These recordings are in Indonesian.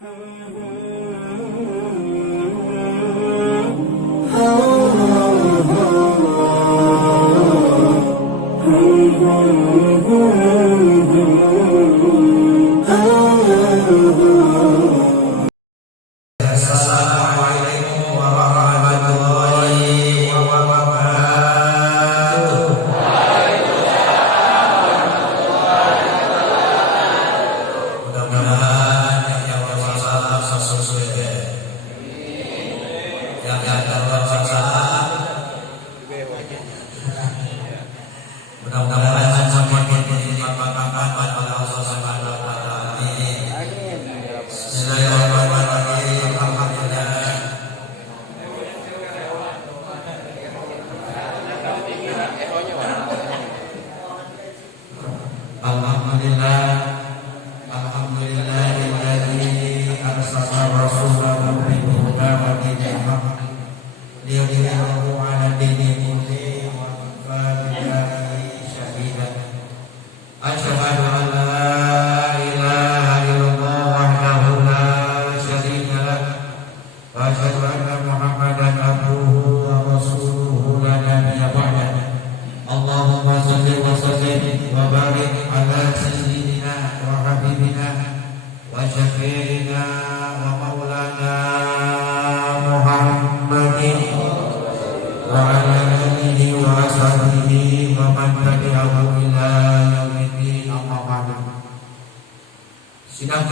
Sidang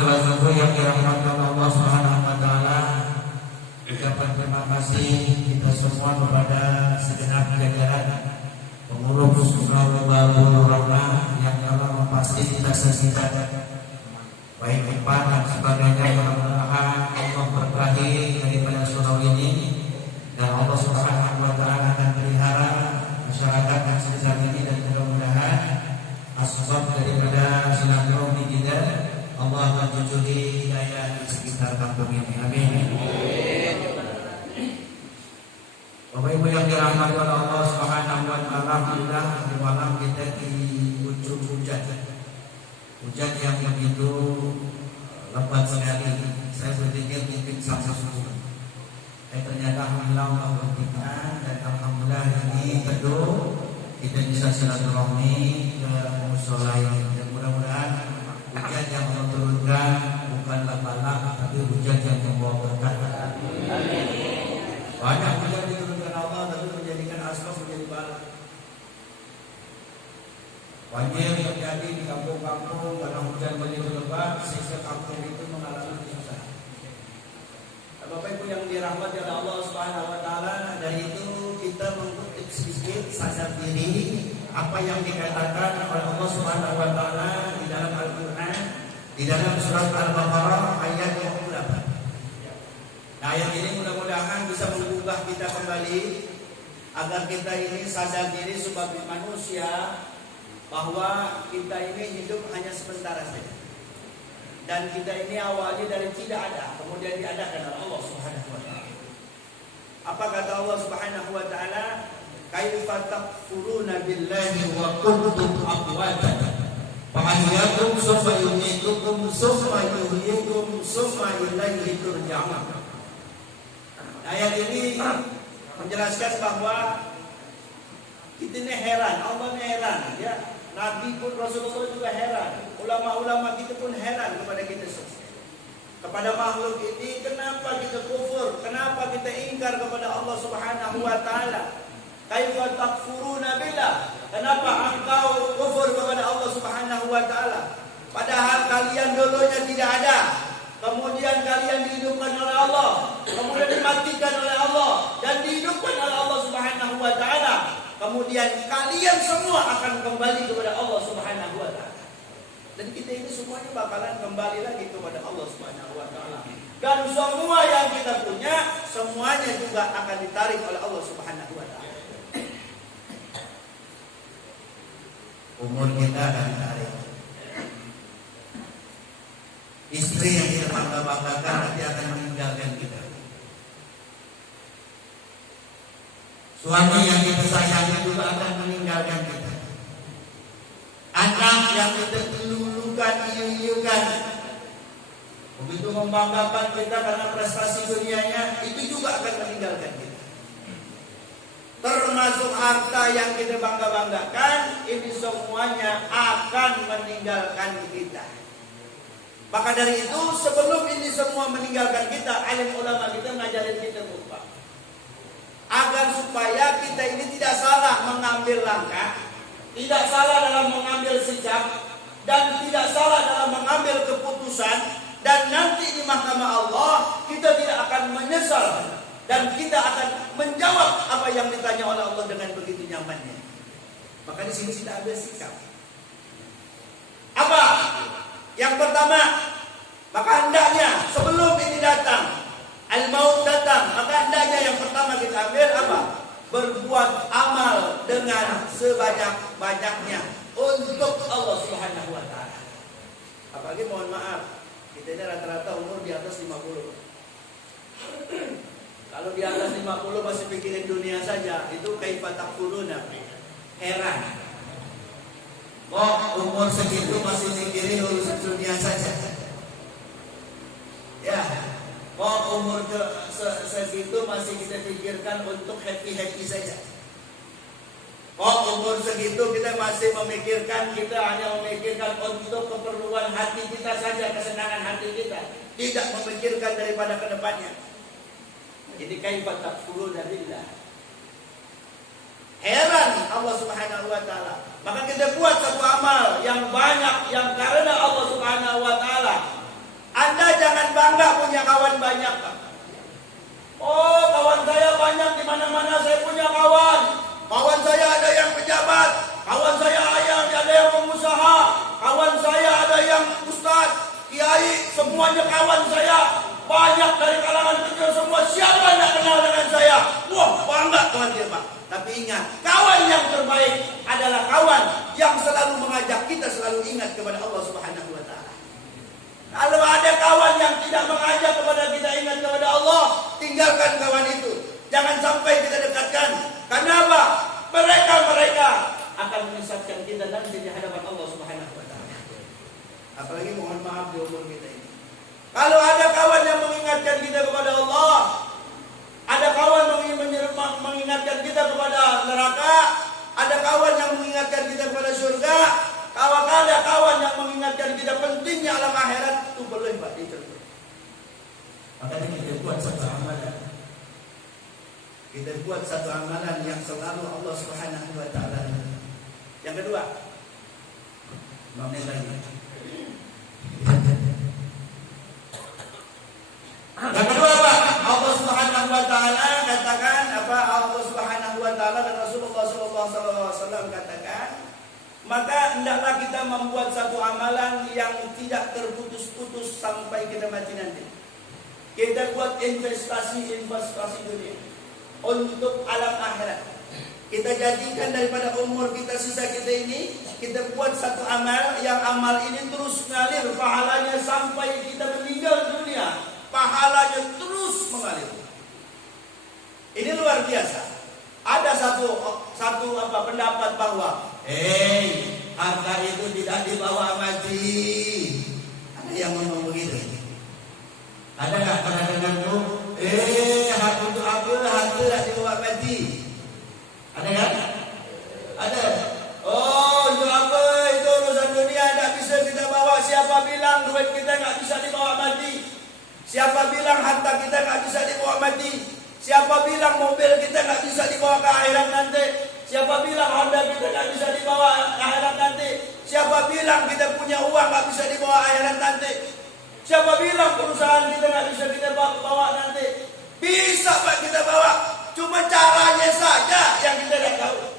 tersebut yang dirahmati Allah Subhanahu wa taala, ucapan terima kasih kita semua kepada segenap jajaran pengurus Baru Rahmah yang telah memfasilitasi baik IPA dan sebagainya. Mudah-mudahan Allah berkahi daripada surau ini dan Allah Subhanahu wa taala akan pelihara masyarakat yang sebesar ini, dan mudah-mudahan asbab daripada silaturahmi kita Allah akan tunjuki hidayah di sekitar kampung ini. Amin. Bapak Ibu yang dirahmati oleh Allah Subhanahu wa taala, alhamdulillah di malam kita di ujung hujan. Hujan yang begitu lebat sekali. Saya berpikir mungkin sampai subuh. Ternyata alhamdulillah Allah berfirman, dan alhamdulillah ini teduh kita bisa silaturahmi ke mushola ini. Dan mudah-mudahan hujan yang Allah turunkan bukanlah bala, tapi hujan yang membawa berkah. Banyak hujan diturunkan Allah, tapi menjadikan asbab menjadi bala. Banjir terjadi di kampung-kampung karena hujan begitu lebat sehingga kampung itu mengalami kesusahan. Bapak Ibu yang dirahmati oleh Allah Subhanahu wa taala, dari itu kita mengutip sedikit sadar diri apa yang dikatakan oleh Allah Subhanahu wa taala di dalam Al-Qur'an, di dalam surat Al-Baqarah ayat 28. Nah, ayat ini mudah-mudahan bisa mengubah kita kembali agar kita ini sadar diri sebagai manusia bahwa kita ini hidup hanya sementara saja. Dan kita ini awalnya dari tidak ada, kemudian diadakan oleh Allah Subhanahu wa taala. Apa kata Allah Subhanahu wa taala? Kaifa takfuruna billahi wa kuntum amwatan fa ahyakum summa yumitukum summa yuhyikum summa ilaihi turja'un. Ayat ini menjelaskan bahwa kita ini heran, Allah ini heran, ya. Nabi pun, Rasulullah juga heran, ulama-ulama kita pun heran kepada kita semua, kepada makhluk ini. Kenapa kita kufur? Kenapa kita ingkar kepada Allah Subhanahu wa taala? Kaifa takfuruna billah? Kenapa engkau kufur kepada Allah Subhanahu wa taala? Padahal kalian dulunya tidak ada, kemudian kalian dihidupkan oleh Allah, kemudian dimatikan oleh Allah dan dihidupkan oleh Allah Subhanahu wa taala. Kemudian kalian semua akan kembali kepada Allah Subhanahu wa taala. Dan kita ini semuanya bakalan kembali lagi kepada Allah Subhanahu wa taala. Dan semua yang kita punya semuanya juga akan ditarik oleh Allah Subhanahu wa taala. Umur kita akan ditarik. Istri yang kita bangga-banggakan nanti akan meninggalkan kita. Suami yang kita sayangi juga akan meninggalkan kita. Anak yang kita lulukan, iu-iukan, Begitu membanggakan kita karena prestasi dunianya, itu juga akan meninggalkan kita. Termasuk harta yang kita bangga-banggakan, ini semuanya akan meninggalkan kita. Maka dari itu, sebelum ini semua meninggalkan kita, alim ulama kita ngajarin kita lupa. Agar supaya kita ini tidak salah mengambil langkah, tidak salah dalam mengambil sikap, dan tidak salah dalam mengambil keputusan. Dan nanti di mahkamah Allah kita tidak akan menyesal, dan kita akan menjawab apa yang ditanya oleh Allah dengan begitu nyamannya. Maka di sini kita ambil sikap. Apa? Yang pertama, maka hendaknya sebelum ini datang, al-maut datang, maka hendaknya yang pertama kita ambil apa? Berbuat amal dengan sebanyak-banyaknya untuk Allah Subhanahu wa taala. Apalagi mohon maaf, kita ini rata-rata umur di atas 50. Kalau di atas 50 masih pikirin dunia saja, itu kaifa taquluna. Heran. Kok umur segitu masih mikirin urusan dunia saja? Ya. Kok umur segitu masih kita pikirkan untuk happy-happy saja? Umur segitu kita masih memikirkan, kita hanya memikirkan untuk keperluan hati kita saja, kesenangan hati kita, tidak memikirkan daripada kedepannya. Jadi kaifa takfuruna billah. Heran Allah Subhanahu wa taala. Maka kita buat satu amal yang banyak, yang karena Allah Subhanahu wa taala. Anda jangan bangga punya kawan banyak. Oh, kawan saya banyak, di mana-mana saya punya kawan. Kawan saya ada yang pejabat, kawan saya ada yang pengusaha, kawan saya ada yang ustaz, kiai, semuanya kawan saya. Banyak dari kalangan kecil semua, siapa yang kenal dengan saya? Wah, bangga kawan dia, Pak. Tapi ingat, kawan yang terbaik adalah kawan yang selalu mengajak kita selalu ingat kepada Allah Subhanahu wa taala. Kalau ada kawan yang tidak mengajak kepada kita ingat kepada Allah, tinggalkan kawan itu. Jangan sampai kita dekatkan. Kenapa? Mereka akan menyesatkan kita nanti di hadapan Allah Subhanahu wa taala. Apalagi mohon maaf di umur kita ini. Kalau ada kawan yang mengingatkan kita kepada Allah, ada kawan mengingatkan kita kepada neraka, ada kawan yang mengingatkan kita kepada surga, ada kawan yang mengingatkan kita pentingnya alam akhirat, itu boleh Pak dicontoh. Makanya kita buat satu amalan. Kita buat satu amalan yang selalu Allah Subhanahu wa taala. Yang kedua, lagi. Yang kedua apa? Allah Subhanahu wa taala katakan apa? Allah Subhanahu wa taala dan Rasulullah sallallahu alaihi wasallam katakan, maka hendaklah kita membuat satu amalan yang tidak terputus-putus sampai kita mati nanti. Kita buat investasi dunia untuk alam akhirat. Kita jadikan daripada umur kita sisa kita ini, kita buat satu amal yang amal ini terus mengalir pahalanya sampai kita meninggal dunia. Pahalanya terus mengalir. Ini luar biasa. Ada satu pendapat bahwa harta itu tidak dibawa mati. Ada yang ngomong begitu. Ada nggak pernah dengar tuh? Harta itu apa? Harta tidak dibawa mati. Ada nggak? Ada. Oh, itu apa? Itu urusan dunia tidak bisa kita bawa. Siapa bilang duit kita nggak bisa dibawa mati? Siapa bilang harta kita nggak bisa dibawa mati? Siapa bilang mobil kita nggak bisa dibawa ke akhirat nanti? Siapa bilang Honda kita nggak bisa dibawa ke akhirat nanti? Siapa bilang kita punya uang nggak bisa dibawa akhirat nanti? Siapa bilang perusahaan kita nggak bisa kita bawa nanti? Bisa Pak kita bawa, cuma caranya saja yang kita tidak tahu.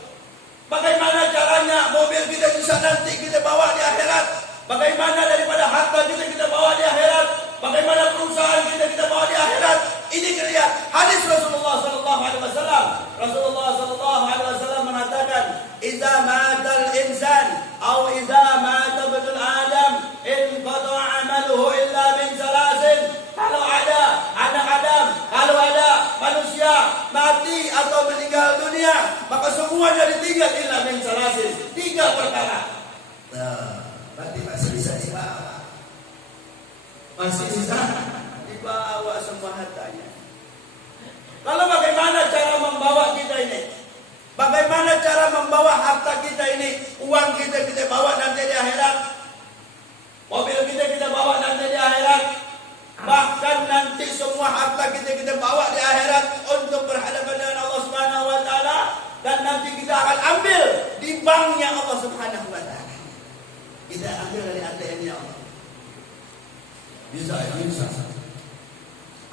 Bagaimana caranya mobil kita bisa nanti kita bawa di akhirat? Bagaimana daripada harta kita bawa di akhirat? Bagaimana perusahaan kita bawa di akhirat? Ini kelihatan hadis Rasulullah sallallahu alaihi wasallam. Rasulullah sallallahu alaihi wasallam mengatakan, "Idza matal insan aw idza mata ibnu Adam, in qata 'amaluhu illa min salasin." Kalau ada anak Adam, kalau ada manusia mati atau meninggal dunia, maka semua dari tiga illa min salasin. Tiga perkara. Berarti masih bisa dibawa. Masih dibawa semua hartanya. Kalau bagaimana cara membawa kita ini? Bagaimana cara membawa harta kita ini? Uang kita bawa nanti di akhirat. Mobil kita bawa nanti di akhirat. Bahkan nanti semua harta kita bawa di akhirat untuk berhadapan dengan Allah Subhanahu wa taala, dan nanti kita akan ambil di banknya Allah Subhanahu wa taala. Kita ambil dari ATM-nya Allah. Bisa.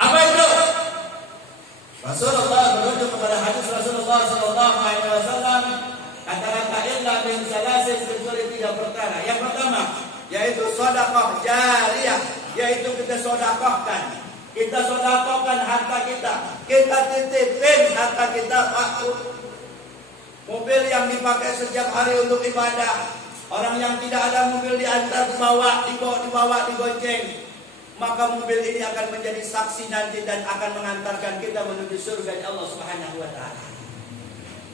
Apa itu? Rasulullah merujuk kepada hadis Rasulullah sallallahu alaihi wasallam, kata-kata illa min salasin, kecuali 3 perkara. Yang pertama yaitu sedekah jariyah, yaitu kita sedekahkan. Kita sedekahkan harta kita. Kita titipin harta kita. Mobil yang dipakai setiap hari untuk ibadah. Orang yang tidak ada mobil diantar, dibawa, digonceng. Maka mobil ini akan menjadi saksi nanti dan akan mengantarkan kita menuju surga Allah Subhanahu wa taala.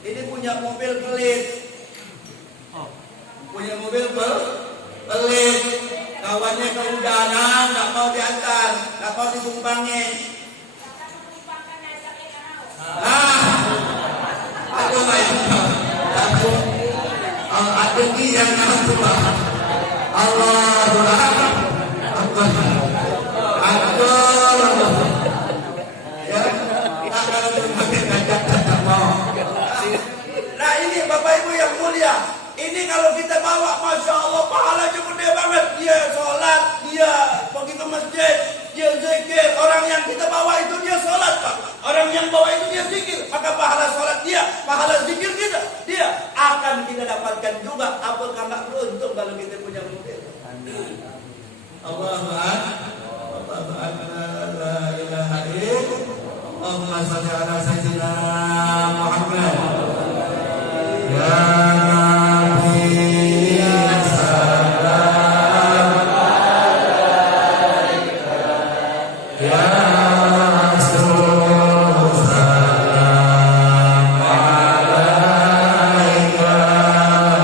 Ini punya mobil pelit. Punya mobil pelit. Kawannya kehujanan, enggak mau diantar, enggak mau ditumpangi. Aduh, ada yang tua. Allah. Nah ini Bapak Ibu yang mulia, ini kalau kita bawa, Masya Allah, pahalanya gede banget. Dia sholat, dia pergi ke masjid, dia zikir. Orang yang kita bawa itu dia sholat, Pak. Orang yang bawa itu dia zikir. Maka pahala sholat dia, pahala zikir kita, dia akan kita dapatkan juga. Apakah nggak beruntung kalau kita punya mobil? Allahu Akbar, la ilaha illallah. Allahumma shalli ala sayyidina Muhammad. Ya Nabi salam alaika, ya Rasul salam alaika, ya Habib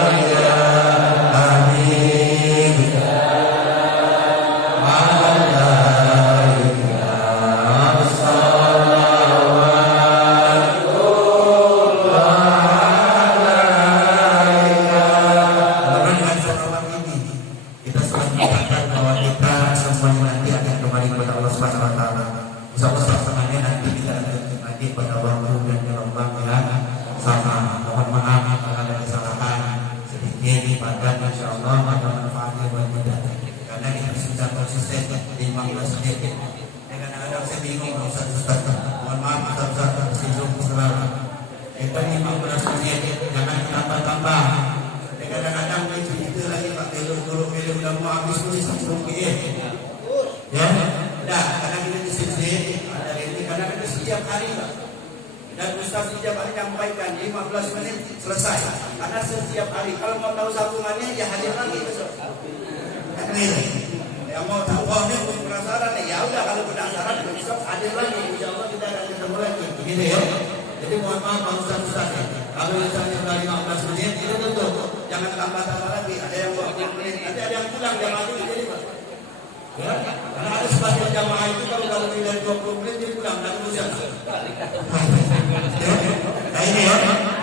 dan Ustaz setiap hari nyampaikan 15 menit selesai. Karena setiap hari kalau mau tahu sambungannya ya hadir lagi besok. Yang mau tahu ini penasaran nih, ya udah kalau penasaran besok hadir lagi. Insyaallah kita akan ketemu lagi. Begitu ya. Jadi mohon maaf Pak Ustaz ya. Kalau misalnya dari 15 menit itu tutup. Jangan tambah-tambah lagi. Ada yang 20 menit, nanti ada yang pulang jamaah itu jadi Pak. Ya, karena ada sebagian jamaah itu kalau lebih dari 20 menit dia pulang dan usia. Nah ini ya,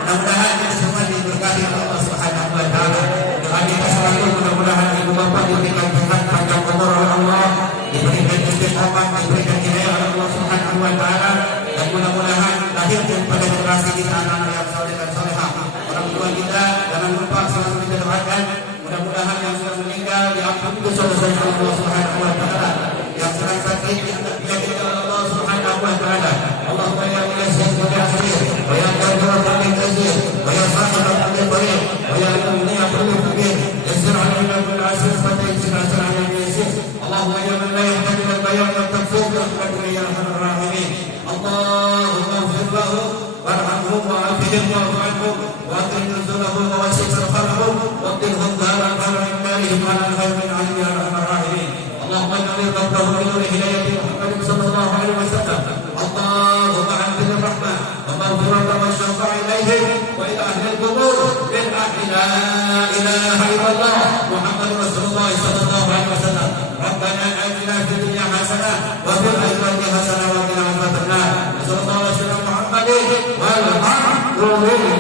mudah-mudahan kita semua diberkahi Allah Subhanahu wa taala. Doa kita selalu mudah-mudahan ibu bapak diberikan sehat panjang umur oleh Allah, diberikan istiqomah, diberikan hidayah oleh Allah Subhanahu wa taala, dan mudah-mudahan lahir pada generasi kita anak-anak yang saleh dan salehah. Orang tua kita jangan lupa selalu kita doakan, mudah-mudahan yang sudah meninggal diampuni dosa-dosanya Allah Subhanahu wa taala, yang sedang sakit diangkat penyakit oleh Allah Subhanahu wa taala. Allahumma ya Ilahi wa asir wa ya qadira fil azir wa ya sahira fil qarir wa ya mu'mina fil kabir yasir alaina bil asir fatay sirasir alaina yasir. Allahumma ya man la yahtadi al bayan wa tafsir rahmatika ya arhamar rahimin. Allahumma ighfir lahu warhamhu wa'afihim wa'fu wa akrim nuzulahu wa wasi' sarfahu wa qilhum daran daran karihim ala khairin alim ya arhamar rahimin. Allahumma nawwir qalbahu bi nuri hidayati Muhammad sallallahu alaihi wasallam. اللهم انزل الرحمه ومغفرة والشفاعة اليهم والى اهل القبور بالحق لا اله الا الله محمد رسول الله صلى الله عليه وسلم. ربنا اتنا في الدنيا حسنه وفي Walhamdulillah.